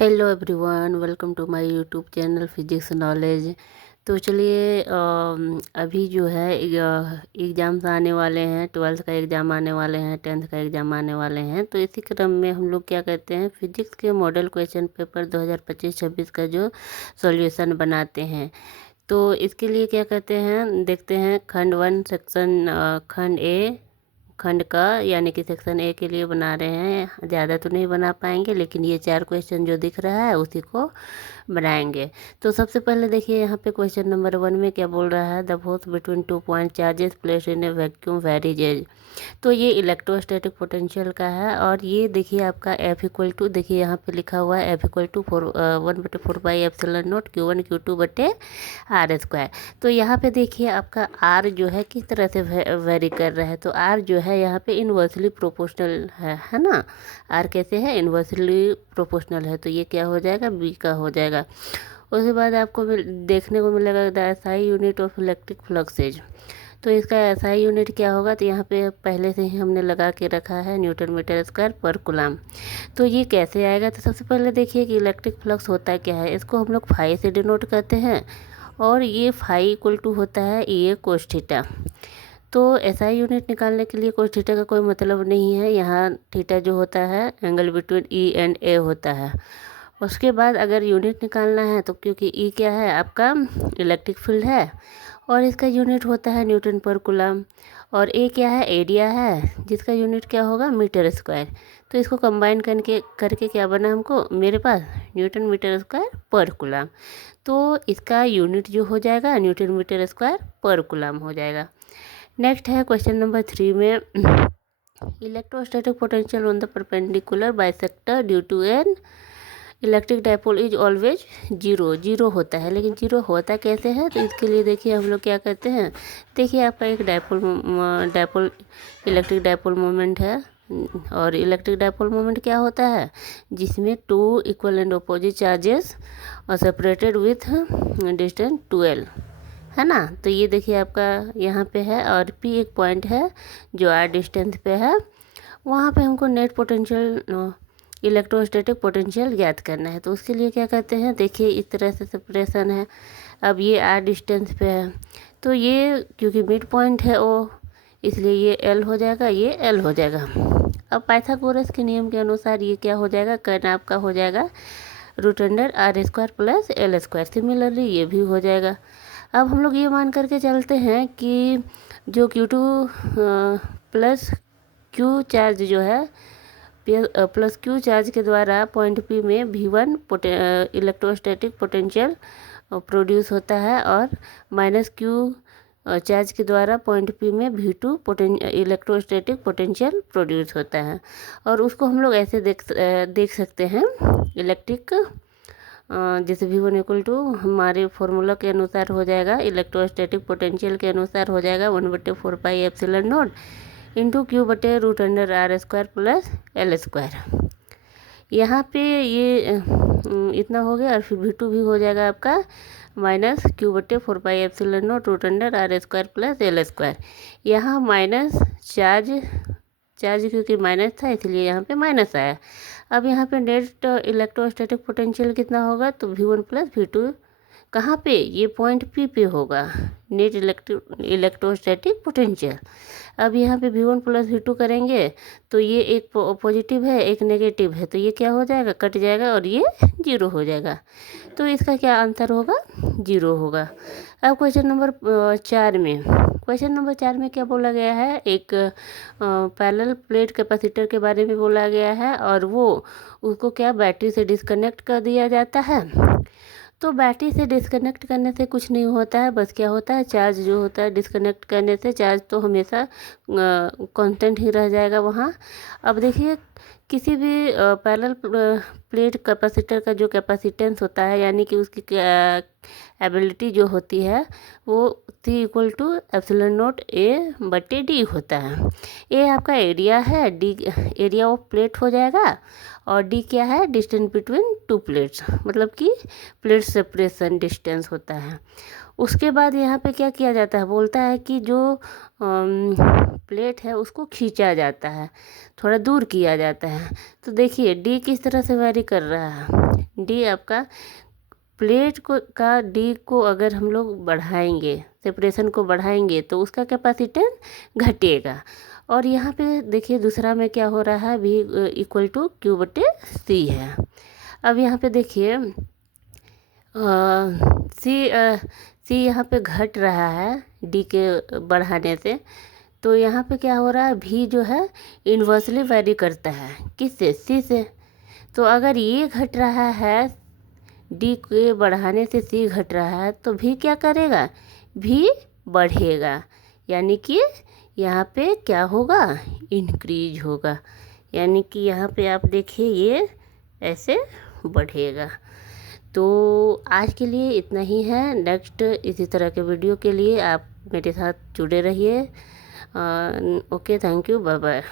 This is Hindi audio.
Hello everyone, welcome to my YouTube channel physics knowledge. तो चलिए अभी जो है एग्ज़ाम्स आने वाले हैं। 12th का एग्ज़ाम आने वाले हैं, 10th का एग्ज़ाम आने वाले हैं। तो इसी क्रम में हम लोग क्या करते हैं, फिजिक्स के मॉडल क्वेश्चन पेपर 2025-26 का जो सॉल्यूशन बनाते हैं। तो इसके लिए क्या करते हैं, देखते हैं खंड 1 सेक्शन खंड ए खंड का यानी कि सेक्शन ए के लिए बना रहे हैं। ज़्यादा तो नहीं बना पाएंगे, लेकिन ये 4 क्वेश्चन जो दिख रहा है उसी को बनाएंगे। तो सबसे पहले देखिए यहाँ पे क्वेश्चन नंबर 1 में क्या बोल रहा है, the force between 2 point charges place in a vacuum varies as. तो ये इलेक्ट्रोस्टैटिक पोटेंशियल का है। और ये देखिए आपका F इक्वल टू, देखिए यहाँ पे लिखा हुआ है F equal to 1/4 Q1 Q2/R²। तो यहाँ पे देखिए आपका R जो है किस तरह से वेरी कर रहा है। तो R जो है यहाँ पे इन्वर्सली प्रोपोर्शनल है ना। R कैसे है, इन्वर्सली प्रोपोर्शनल है। तो ये क्या हो जाएगा, B का हो जाएगा। उसके बाद आपको देखने को मिलेगा the SI unit of electric fluxes. तो इसका एसआई यूनिट क्या होगा, तो यहाँ पे पहले से ही हमने लगा के रखा है Newton metre square per coulomb. तो ये कैसे आएगा, तो सबसे पहले देखिए कि इलेक्ट्रिक फ्लक्स होता क्या है। इसको हम लोग फाई से डिनोट करते हैं, और ये फाई इक्वल टू होता है ए कोस थीटा। तो एसआई यूनिट निकालने के लिए कोस थीटा का कोई मतलब नहीं है। यहाँ थीटा जो होता है एंगल बिटवीन ई एंड ए होता है। उसके बाद अगर यूनिट निकालना है, तो क्योंकि ई क्या है आपका इलेक्ट्रिक फील्ड है, और इसका यूनिट होता है न्यूटन पर कूलम, और ए क्या है, एरिया है, जिसका यूनिट क्या होगा, मीटर स्क्वायर। तो इसको कंबाइन करके क्या बना हमको, मेरे पास newton metre square per coulomb. तो इसका यूनिट जो हो जाएगा newton metre square per coulomb हो जाएगा। नेक्स्ट है क्वेश्चन नंबर 3 में, electrostatic potential on the perpendicular bisector due to an electric dipole is always zero होता है। लेकिन जीरो होता कैसे है, तो इसके लिए देखिए हम लोग क्या करते हैं। देखिए आपका एक डायपोल इलेक्ट्रिक डायपोल मोमेंट है, और इलेक्ट्रिक डायपोल मोमेंट क्या होता है, जिसमें 2 इक्वल एंड अपोजिट चार्जेस और सेपरेटेड विथ डिस्टेंस 12 है ना। तो ये देखिए आपका यहाँ पे है, और P एक पॉइंट है जो R डिस्टेंस पे है। वहाँ पे हमको नेट पोटेंशियल इलेक्ट्रोस्टैटिक पोटेंशियल ज्ञात करना है। तो उसके लिए क्या करते हैं, देखिए इस तरह से सेपरेशन है। अब ये R डिस्टेंस पे है, तो ये क्योंकि मिड पॉइंट है O, इसलिए ये L हो जाएगा, ये L हो जाएगा। अब पाइथागोरस के नियम के अनुसार ये क्या हो जाएगा, कर्न आपका हो जाएगा √R² प्लस L²। सिमिलरली ये भी हो जाएगा। अब हम लोग ये मान करके चलते हैं कि जो Q2 प्लस Q चार्ज जो है, प्लस Q चार्ज के द्वारा पॉइंट P में V1 इलेक्ट्रोस्टैटिक पोटेंशियल प्रोड्यूस होता है, और माइनस Q चार्ज के द्वारा पॉइंट P में V2 इलेक्ट्रोस्टैटिक पोटेंशियल प्रोड्यूस होता है। और उसको हम लोग ऐसे देख सकते हैं, इलेक्ट्रिक जैसे V1 इक्वल टू हमारे फॉर्मूला के अनुसार हो जाएगा, इलेक्ट्रोस्टैटिक पोटेंशियल के अनुसार हो जाएगा 1/4πε0 इंटू Q/√R² प्लस L²। यहाँ पे ये इतना हो गया, और फिर V2 भी हो जाएगा आपका माइनस Q/4πε0 प्लस L²। यहाँ माइनस चार्ज क्योंकि माइनस था, इसलिए यहाँ पे माइनस आया। अब यहाँ पे नेट इलेक्ट्रोस्टैटिक पोटेंशियल कितना होगा, तो V1 प्लस V2 कहाँ पे, ये पॉइंट P पे होगा नेट इलेक्ट्रोस्टैटिक पोटेंशियल। अब यहाँ पे V1 प्लस V2 करेंगे, तो ये एक पॉजिटिव है एक नेगेटिव है, तो ये क्या हो जाएगा, कट जाएगा, और ये 0 हो जाएगा। तो इसका क्या आंसर होगा, 0 होगा। अब क्वेश्चन नंबर 4 में, क्या बोला गया है, एक पैरेलल प्लेट कैपेसिटर के बारे में बोला गया है, और वो उसको क्या बैटरी से डिस्कनेक्ट कर दिया जाता है। तो बैटरी से डिस्कनेक्ट करने से कुछ नहीं होता है, बस क्या होता है, चार्ज जो होता है डिस्कनेक्ट करने से चार्ज तो हमेशा कांस्टेंट ही रह जाएगा वहाँ। अब देखिए किसी भी पैरेलल प्लेट कैपेसिटर का जो कैपेसिटेंस होता है, यानी कि उसकी एबिलिटी जो होती है, वो C इक्वल टू ε0 A/D होता है। ए आपका एरिया है, D एरिया ऑफ प्लेट हो जाएगा, और D क्या है, डिस्टेंस बिटवीन 2 प्लेट्स, मतलब कि प्लेट सेपरेशन डिस्टेंस होता है। उसके बाद यहाँ पे क्या किया जाता है, बोलता है कि जो प्लेट है उसको खींचा जाता है, थोड़ा दूर किया जाता है। तो देखिए D किस तरह से वेरी कर रहा है, डी आपका प्लेट को का डी को अगर हम लोग बढ़ाएंगे, सेपरेशन को बढ़ाएंगे, तो उसका कैपेसिटेंस घटेगा। और यहाँ पे देखिए दूसरा में क्या हो रहा है, V इक्वल टू क्यू बटे सी है। अब यहाँ पे देखिए सी यहाँ पे घट रहा है डी के बढ़ाने से, तो यहाँ पे क्या हो रहा है, भी जो है इन्वर्सली वैरी करता है किससे, सी से। तो अगर ये घट रहा है, डी के बढ़ाने से सी घट रहा है, तो भी क्या करेगा, भी बढ़ेगा, यानी कि यहाँ पे क्या होगा, इंक्रीज होगा, यानी कि यहाँ पे आप देखिए ये ऐसे बढ़ेगा। तो आज के लिए इतना ही है। नेक्स्ट इसी तरह के वीडियो के लिए आप मेरे साथ जुड़े रहिए। Okay, thank you, bye bye.